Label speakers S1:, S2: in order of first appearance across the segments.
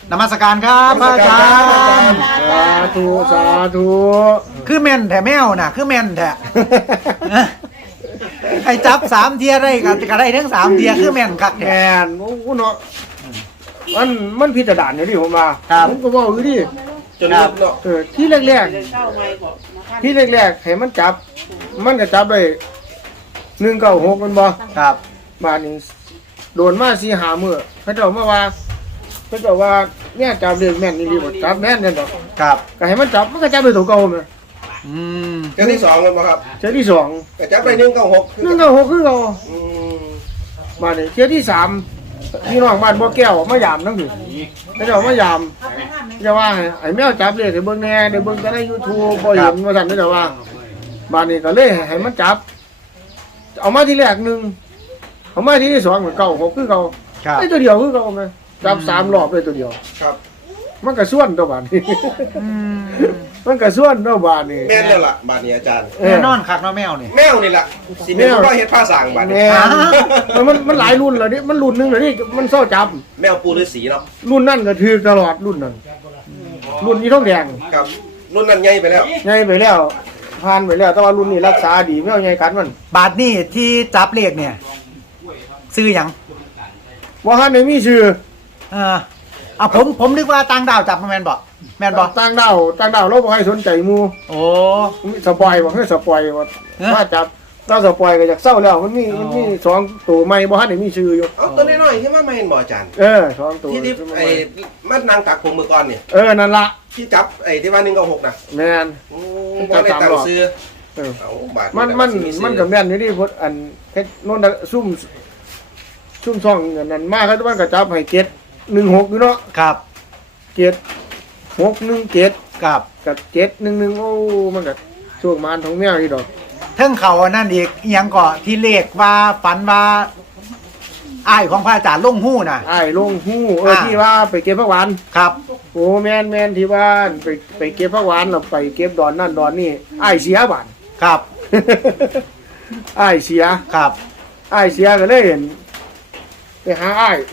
S1: นมัสการครับพระอาจารย์
S2: สาธุสาธุ
S1: คือแม่นแท้แมวน่ะคือแม่นแท้ไอ้จับ3เทียได้ก็ได้ทั้ง3เทียคือแม่นคัก
S2: แม
S1: แท้
S2: นโอ้เนาะมันพิจารณาเนี่ยดิผมมา
S1: ครับ
S2: ผมก็บอกอยู่ดิ
S3: จนเลิกเนาะ
S2: ที่แรกๆให้มันจับ มันก็จับได้196มันบ่
S1: ครับ
S2: บาดนี้โดนมา4-5มื้อเขาเจ้าว่าเนี่ยจับเด็กแม่นนี่ดีบ่จับแม่นนั่นดอก
S1: ครับ
S2: ก็ให้มันจับมันก็จับได้ตัวเก่าแม่
S1: อืม
S3: เจ้าที่สองเลยป่ะครับ
S2: เที่ยที่2
S3: แต่จับไป196
S2: 196คือเก่า
S3: อืม
S2: บาดนี้เที่ยที่3พี่น้องบ้านบ่แก้วมายามทั้งนี้เขาเจ้ามายามจะว่าให้แมวจับเลยให้เบิ่งแหน่ได้เบิ่งแต่ใน YouTube บ่เห็นว่าซั่นเขาว่าบาดนี้ก็เลยให้มันจับ เอามาที่แรก1เอามาที่ที่2เหมือนเก่า6คือเก่า
S1: ครับ
S2: ไอ้ตัวเดียวคือเก่าแม่จับ3รอบเลยตัวเดียว
S3: ครับ
S2: มันก็ส่วนตัวบาดนี้
S1: อืม
S2: มันก็ส่วนตัวบาดนี้
S3: แม่นแล้วล่ะบาดนี้อาจารย์
S1: แน่นอนคักเนาะแมวนี่
S3: แมวนี่แหละสิแม่นว่าเฮ็ดผ้าสางบาดนี้
S2: แม่มันหลายรุ่นแล้วนี่มันรุ่นหนึงแล้วนี่มันเศร้าจับ
S3: แมวปูฤาษีเนาะ
S2: รุ่นนั่นก็ถือตลอดรุ่นนั้นรุ่นนี้ท้องแดง
S3: ครับรุ่นนั้นใหญ่ไปแล้ว
S2: ใหญ่ไปแล้วผ่านไปแล้วแต่ว่ารุ่นนี้รักษาดีไม่เอาใหญ่กัดมัน
S1: บาทนี่ที่จับเลขเนี่ยซื้อหยัง
S2: ว่าฮันในมีชื่อ
S1: ผมนึกว่าต่างดาวจับมาแม่นบ่แม่นบ่
S2: ต่างดาวเราบ่ให้สนใจหมู่
S1: โอ้
S2: สปอยบ่ให้สปอยว่า
S1: เอ๊ะ
S2: ถ้าจับถ้าสปอยก็อยากเศร้าแล้วมันมี2ตัวใหม่บ่ฮันในมีชื่ออยู่
S3: เอาตัวน้อยๆที่ว่าไม่เห็นบ่อาจารย์
S2: 2ตัว
S3: ที่ไอ้มันนางตักผมเมื่อก่อนเนี่ย
S2: นั่นละ
S3: ที่จับไอ้ที่ว่า196น่ะ
S2: แม่น
S3: บ่ได้ตังค์ซื้อ
S2: เออ
S3: เอาบาด
S2: มันก็แม่นอยู่ดิพดอันเฮ็ดโน่นน่ะซุ่มซ่องอันนั้นมาเขามันก็จับให้เกต16อยู่เนาะ
S1: ครับ
S2: เกต617
S1: ครับ
S2: กับ711โอ้มันก็ช่วงมานของแมวนี่ดอก
S1: เทิงเขาอันนั่นอีกอิหยังก็ที่เลขว่าฝันว่าอ้ายของพระอาจารย์ลงหู้น่ะ
S2: อ้ายลงหู้
S1: อ่า
S2: ที่ว่าไปเก็บผักหวาน
S1: ครับ
S2: โอ้แม่นที่ว่าไปเก็บผักหวานแล้วไปเก็บดอนนั่นดอนนี่อ้ายเสียบาด
S1: ครับ
S2: อ้ายเสีย
S1: ครับ
S2: อ้ายเสียก็เลยเห็นไปหาอ้าย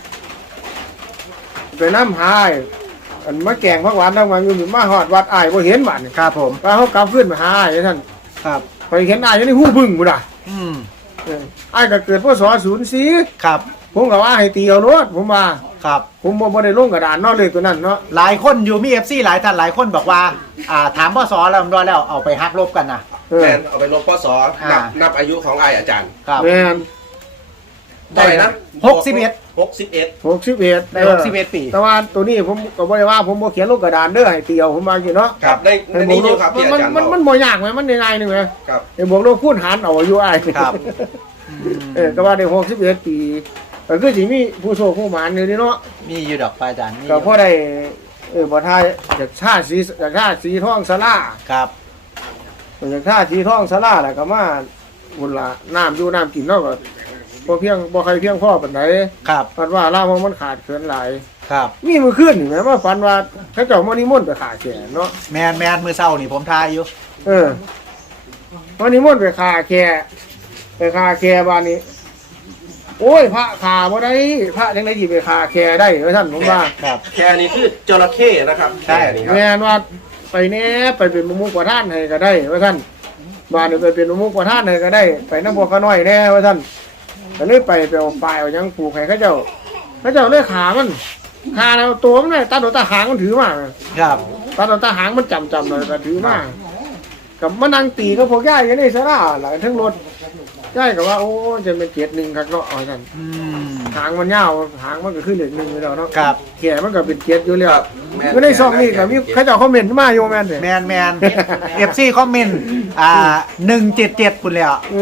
S2: ไปนำหาอ้ายอันมาแกงผักหวานทั้งวันอยู่มาฮอดวัดอ้ายบ่เห็นบาดนี่
S1: ครับผม
S2: ว่าเขากลับขึ้นมาหาอ้ายท่าน
S1: ครับ
S2: ไปเห็นอ้ายอยู่ในหูบึ้งพุ่นน่ะ
S1: อืม
S2: อ้ายก็เกิดพศ04
S1: ครับ
S2: ผมก็ว่าให้ตีเอารถผมว่า
S1: ครับ
S2: ผมบ่ได้ลงกระดานเนาะเลขตัวนั้นเนาะ
S1: หลายคนอยู่มีFC หลายท่านหลายคนบอกว่าถามพ่อสอแล้วมันแล้วเอาไปฮักลบกันนะ
S3: แม่นเอาไปลบปศนับอายุของไอ้อาจารย์
S1: ครับ
S2: แม่น
S3: ได้นะ
S1: 61
S3: 61
S1: ได้61 ปี
S2: แต่ว่าตัวนี้ผมก็บ่ได้ว่าผมบ่เขียนลงกระดานเด้อให้ตีเอาผมว่าอยู่เนาะ
S3: ครับได้ในนี้อยู่ครับที่อาจารย์
S2: มันบ่ยากไหมมันง่ายๆนึงไหม
S3: ครับ
S2: ไอ้บวกลบคูณหารเอาอายุอ้าย
S1: ครับ
S2: ก็ว่าได้61 ปีก็คือสิมีผู้โชคผู้หมานอยู่นี่เนาะ
S1: มีอยู่ดอกพระอาจารย์มีอ
S2: ก็
S1: ยู่
S2: พอได้บ่ทายจากชาติสีทองสลา
S1: ครับ
S2: จากชาติสีทองสลาแล้วก็มาบุญละน้ำอยู่น้ำกินเนาะก็บ่ใครเพียงพอปานใด
S1: ครับ
S2: ฝันว่าลาวมันขาดเกินหลาย
S1: ครับ
S2: มีมื้อคืนนี่แหมว่าฝันว่าเขาเจ้ามานิมนต์ไปขาแก่เนาะ
S1: แมนมือเศร้านี่ผมทายอยู่
S2: มานิมนต์ไปขาแก่บ้านนี้ โอ้ยพระขาบ่ได้พระจังได๋สิไปขาแก่ได้ว่าท่านผมว่า
S1: ครับ
S3: แค่นี้คือจระเข้นะครับ
S1: ใช่
S3: แค่นี้ครับ
S2: แม่นว่าไปแหน่ไปเป็นมุกประธานให้ก็ได้ว่าท่านบ้านนี้ไปเป็นมุกประธานให้ก็ได้ ไปนำพวกเขาน้อยแน่ว่าท่านก็เลยไปเอาปลายเอาหยังผูกให้เขาเจ้าเลยขามันขาแล้วตัวมันน่ะตัดเอาตาหางมันถือมา
S1: ครับ
S2: ตัดเอาตาหางมันจำเลยก็ถือมากับมานั่งตีก็พวกย่ายกันนี่ซะล่ะหลังทั้งรถย่ายก็ว่าโอ้จะเป็น1ครับเนาะเอาท่าน
S1: อืม
S2: หางมันยาวหางมันก็ขึ้น1อยู่แล้วเนาะ
S1: ครับ
S2: แขนมันก็เป็น7อยู่แล้ว
S3: แม่น
S2: อยู่ในซองนี่ก็มีเขาเจ้าคอมเมนต์มาอยู่แม่นเด้
S1: แมน FC คอมเมนต์177พุ่นแล้ว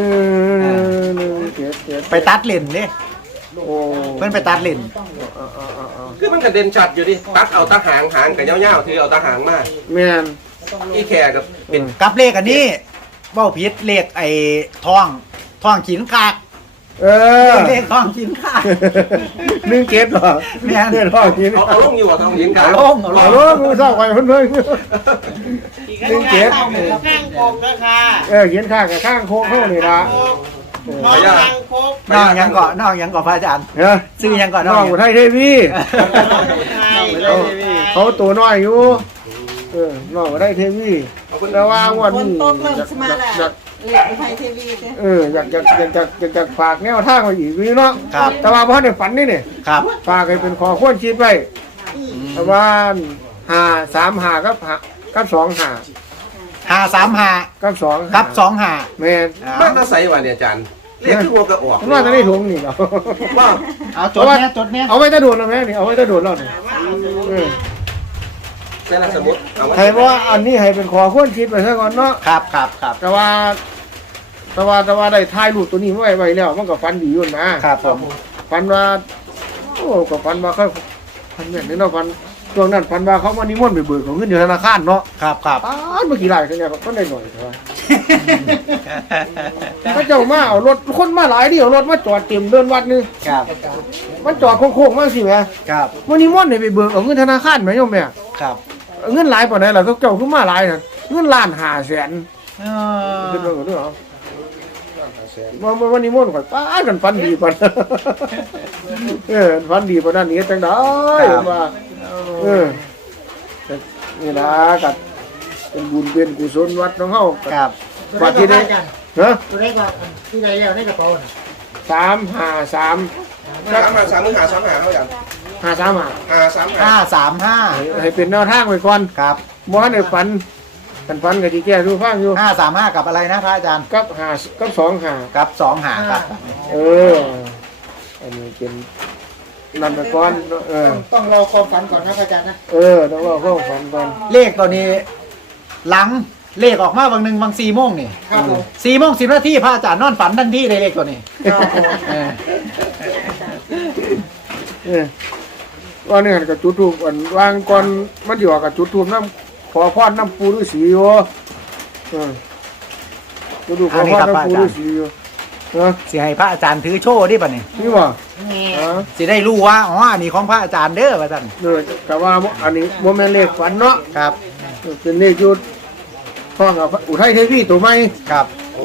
S2: 177
S1: ไปตัดเลนเด้
S2: โอ้
S1: เพิ่นไปตัดเลน
S3: คือมันกระเด็นชัดอยู่ดิตัดเอาตาหางกับยาวๆที่เอาตาหางมา
S2: แม่น
S3: อีแค่กับเป็น
S1: กับเลขอันนี้เว้าผิดเลขไอ้ท้องขินคาก เลขท้องขินคาก
S2: 1เกตเหรอ
S1: แม่น
S2: เนี่ยพ่อกิน
S3: เอาลงอยู่กับทองหญิง
S1: เอาลง
S2: เอาลงมือเศร้าไปเพิ่น
S4: ข
S2: ๆ
S4: ึ้นเจ็ดข้างโคกนะคะ
S2: เขียนข้างกับข้างโค้งเข้านี่ละ
S4: น้องข้างโคก
S1: น้องหยังก่อนพระอาจารย์
S2: เนาะ
S1: ซื้อหยังก่อน
S2: น้อง
S1: หยัง
S2: ไทยเทวี
S4: น้อง
S2: เขาตัวน้อยอยู่น้องก็ได้เทวีแต่ว่าวัน
S4: ฝน
S2: นี้
S4: ตกเริ่มสมาแล้ว
S2: อยาก
S4: เรียกไทยทีวีเด้อ
S2: อยากฝากแนวทางไว้อีกนี่เนาะ
S1: ครับ
S2: แต่ว่าพอได้ฝันนี่เนี่ย
S1: ครับ
S2: ฝากให้เป็นขอควรคิดไว้แต่ว่า535กับ25
S1: 535
S2: กับ2
S1: กับ25
S2: แม่น
S3: บ้านตาใสว่ะเนี่ยอาจารย์เรียกคือวัวกระออก
S2: ผมว่าจะได้ถุงนี่เนาะ
S3: ว่า
S1: เอาจดเนี่ยจดเนี่ย
S2: เอาไว้ตะโดดแล้วแม่นี่เอาไว้ตะโดดแล้วนี่
S3: แต่ละสมุดเอาไว้
S2: ให้ว่าอันนี้ให้เป็นขอควรคิดไปซะก่อนเนาะ
S1: ครับ
S2: แต่ว่าได้ถ่ายรูปตัวนี้ไว้แล้วมันก็ฝันดีอยู่นะครับ
S1: ผม
S2: ฝันว่าโอ้ก็ฝันว่าเขาฝันแม่นเนาะฝันช่วงนั้นฝันว่าเขามานิมนต์ไปเบิกของเงินอยู่ธนาคารเนาะ
S1: ครับ
S2: เมื่อกี้ไรกันเนี่ยก็ได้หน่อยแต่ว่าพระเจ้ามาเอารถคนมาหลายดิเอารถมาจอดเต็มเดินวัดนึง
S1: ครับ
S2: มันจอดโค้งๆมากสิแม่
S1: ครับ
S2: มานิมนต์ให้ไปเบิกเอาเงินธนาคารไหมโยมแม่
S1: ครับ
S2: เงินหลายปานใดล่ะเขาเจ้าขึ้นมาหลายน่ะเงินล้าน500,000 ขึ้นมากันด้วยเหรอวันนี้ม่วนข่อยป้ากันฟันดีปานฟันดีปานนั้นนี่จังได้ว่านี่นะกับเป็นบุญเป็นกุศลวัดของเฮา
S1: ครับ
S2: วัดที่ได้ฮะ
S5: ตัวเลขว่าที่ไหนแล้วในกระเป๋าน่ะ
S2: 353
S3: หามือหาซ้ำหาเขาอย่าง
S2: 535
S3: หาซ้ำหา
S1: 535
S2: ให้เป็นแนวทางไว้ก่อน
S1: ครับ
S2: บ่ให้ฝันกันฝันก็สิแก้ดูฟังอยู่
S1: 535กับอะไรนะพระอาจารย์
S2: กับ5กับ25
S1: กับ25ครับ
S2: อันนี้เป็นนั่นไปก่อน
S5: ต้องรอความฝันก่อนนะอาจารย์นะ
S2: ต้องรอความฝันก่อน
S1: เลขตัวนี้หลังเลขออกมาบางหนึ่งบาง4 โมงนี่
S5: ครับผม
S1: 4 โมง 10 นาทีพระอาจารย์นอนฝันทันทีเลยเลขตัวนี้
S5: ครับผม
S2: ว่าเนี่ยกับจุดทูบอันวางก่อนมันอยู่กับจุดทูบน้ำขอพรน้ำปูฤาษีอยู่จุดทูบขอพรน้ำปูฤาษีอยู่
S1: สิให้พระอาจารย์ถือโชว์ดิป่ะนี่
S2: นี่ว่า
S1: สิได้รู้ว่าอ๋ออันนี้ของพระอาจารย์เด้อว่าท่าน
S2: แต่ว่าอันนี้โมเมนเลขฝันเนาะ
S1: ครับ
S2: เป็นเลขยุดห้องกับอุทัยเทวีตัวใหม่
S1: ครับ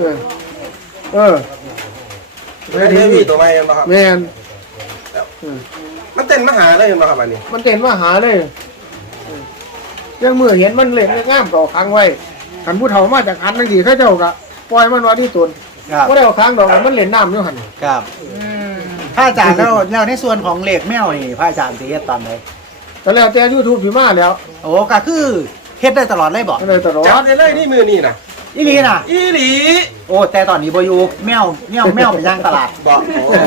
S3: ไม่ได้มีตัวใหม่ยังบ่ครับ
S2: แม่น
S3: มันเต้นมาหาเลยยังบ่ครับอันนี้
S2: มันเต็นมาหาเลยยังมือเห็นมันเล่นง่ามต่อค้างไว้ขันผู้เฒ่ามาจากอันนั่งดีเขาเจ้าก็ปล่อยมันไว้ที่ตน
S1: ครับ
S2: ก็ได้เอาค้างดอกมันเล่นน้ำอยู่หัน
S1: ครับพระอาจารย์แล้วในส่วนของเลขแมวนี่พระอาจารย์สิเฮ็ดตอนใด
S2: แต่แล้วแต่ยูทูบผีมาแล้ว
S1: โอ้ก็คือเฮ็ดได้ตลอดเลยบ่
S2: ก็เลยตลอด
S3: จับได้เลยนี่มือนี่นะ
S1: อีหลีน่ะ
S3: อีหลี
S1: โอ้แต่ตอนนี้บ่อยู่แมวเป็นย่างตลาด
S3: บอก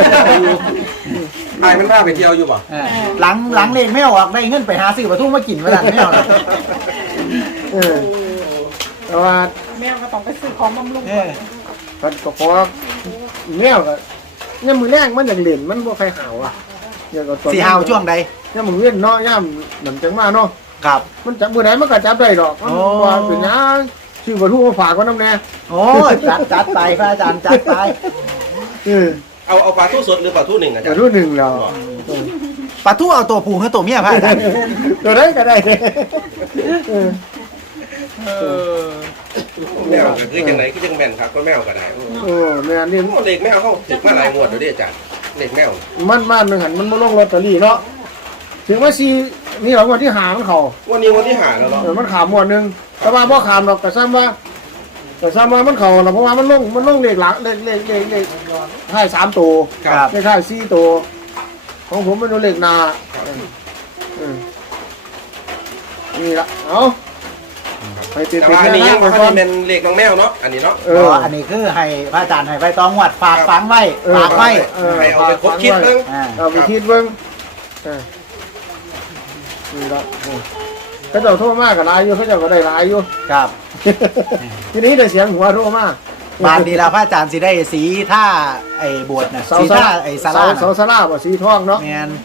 S3: ไอ้มันพาไปเที่ยวอยู่บ่
S1: หลังเลขแมวออกได้เงินไปหาซื้อปลาทูมากินมาดันแมวน่ะ
S2: แต่ว่า
S4: แมวก็ต้องไปซื้อของบำรุง
S2: กันก็พอแมวก็เนี่ยมือแรงมันอย่างเล่นมันบ่ใครหาวอ่ะเนี่ยก็ตอน
S1: สิหาวช่วงใด
S2: เนี่ยมือเล่นเนาะย่ำเหมือนจังมาเนาะ
S1: ครับ
S2: มันจับมือไหนมันก็จับได้ดอกมันว่าเป็นหยังชื่อบ่ทูมาฝากก็น้ำแน่
S1: โอ้ยจัดไปพระอาจารย์จัดไป
S3: เอาปลาทูสดหรือปลาทูหนึ่งอาจา
S2: แต่
S3: รย์
S2: รุ่นหนึ่งแล้ว
S1: ปลาทูเอาตัวผู้หรือตัวเมียพระอาจารย์
S2: ตัวได้ก็ได้
S3: แมวก็คือจังไหนคือจังแม่นครับก็แมวก็ได้
S2: โอ้แม่นี่
S3: เล็กแมวเขาถึงมาหลายงวดแล้วดิอาจารย์เล็กแมว
S2: มันนึงหันมันบ่ลงลอตเตอรี่เนาะถึงว่าซีนี่เราวันที่หามันเขา
S3: วันนี้วันที่หาแล้วเนาะ
S2: มันขามหมวดหนึงแต่ว่าบ่ขามหรอกแต่ซ้ำว่ามันเขาเพราะว่ามันลงเลขหลักเลขท้าย3ตัว
S1: ครับ
S2: เลขท้าย4ตัวของผมมันเลขหน้านี่ละเอาไปติด
S3: แต่
S2: เป็น
S3: ว่าอัน
S2: แน่
S3: นี้ยัง
S2: ไป
S3: บ่
S2: ก่อน
S3: เป็นเล็กน้องแมวเนาะอันนี้เนาะ
S1: อันนี้คือให้พระอาจารย์ให้ใบตองหวัดฝากฝังไว้ฝากไว้
S3: ให้เอาไปคบคิดเบิ่ง
S2: เอาไปคิดเบิ่งนี่ละเขาเจ้าโทรมากกับหลายอยู่เขาเจ้าก็ได้หลายอยู่
S1: ครับ
S2: ทีนี้ได้เสียงหัวโทรมา
S1: บานนี้แล้วพระอาจารย์สิได้สีท่าไอ้โบสถ์น่ะ
S2: เสา
S1: สี
S2: ส
S1: ท่า
S2: ลา
S1: ไอ้ศาลา
S2: เสาสลาบ่สีทองเนาะ
S1: แมน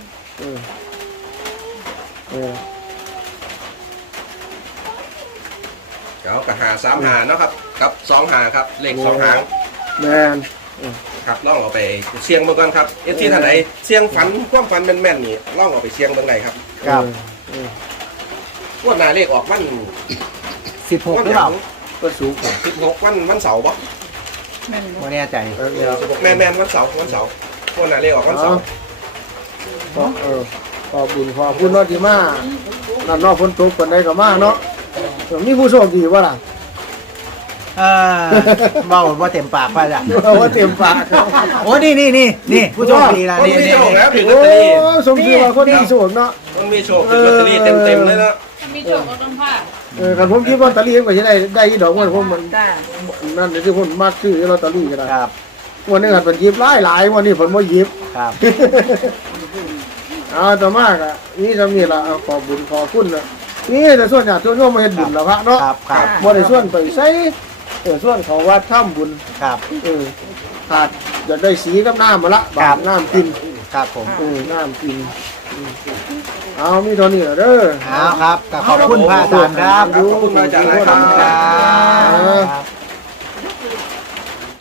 S3: เอากับหา3หาเนาะครับกับ2หาครับเลข2หาง
S2: แม่น
S3: ครับลองเอาไปเสี่ยงเบิ่งก่อนครับที่ท่านใดเสี่ยงฝันความฝันแม่นๆนี่ลองเอาไปเสี่ยงเบิ่งได้ครับ
S1: ครับ
S3: งวดหน้าเลขออกวัน
S1: 16หรือเปล่า
S2: ก็สูง
S3: 16วันเสาร์บ่
S1: ไม่แน่ใจ
S3: แม่นวันเสาร์งวดหน้าเลขออกวันเสาร์
S2: เออขอบบุญขอบคุณเนาะที่มานั่นเนาะฝนตกคนใดก็มาเนาะมีผู้โชคดีบ่ล่ะ
S1: เออเบาว่าเต็มปากไปจ้ะ
S2: เอาว่าเต็มปาก
S1: โอ้นี่ผู้โชคดีนะ
S3: คน
S1: นี่
S3: มี
S1: นี่
S3: โชคแล้วถึงลอ
S2: โอ้
S3: ตเตอรี่
S2: สมชื่อว่าคนมีโชคเนาะ
S3: ต้องมีโชคถึงลอตเตอรี่เต็มๆเลยเนาะ
S4: ถ้ามีโชคก็ต้องพลาด
S2: คันผมคิดว่าลอตเตอรี่ก็สิได้อีดอกมันผมมัน
S4: จ้า
S2: นั่นที่ผมมักซื้อลอตเตอรี่ก็ได้
S1: ครับ
S2: วันนี้หัดเป็นหยิบหลายวันนี้ผมบ่หยิบ
S1: ครับ
S2: เอาต่อมากอ่ะนี่จะมีละเอาขอบุญขอคุณนะนี่แต่ส่วนใหญ่ส่วนโยมมาเฮ็ดบุญแล้วพระเนาะ
S1: ครับครับ
S2: บ่ได้ส่วนไปใส่ส่วนเขาวัดถ้ำบุญ
S1: ครับ
S2: ขาดอยากได้สีกับน้ำมาละบา
S1: ครั
S2: ท
S1: บ
S2: น้ำกิน
S1: ครับผม
S2: น้ำกินเอามีเท่านี้เด้อ
S1: เอาครับก็ขอบคุณพระอาจารย์ครับ
S3: ขอบคุณพระอาจารย์หลายค
S1: ขอบคุณค
S3: รั
S1: รับ บ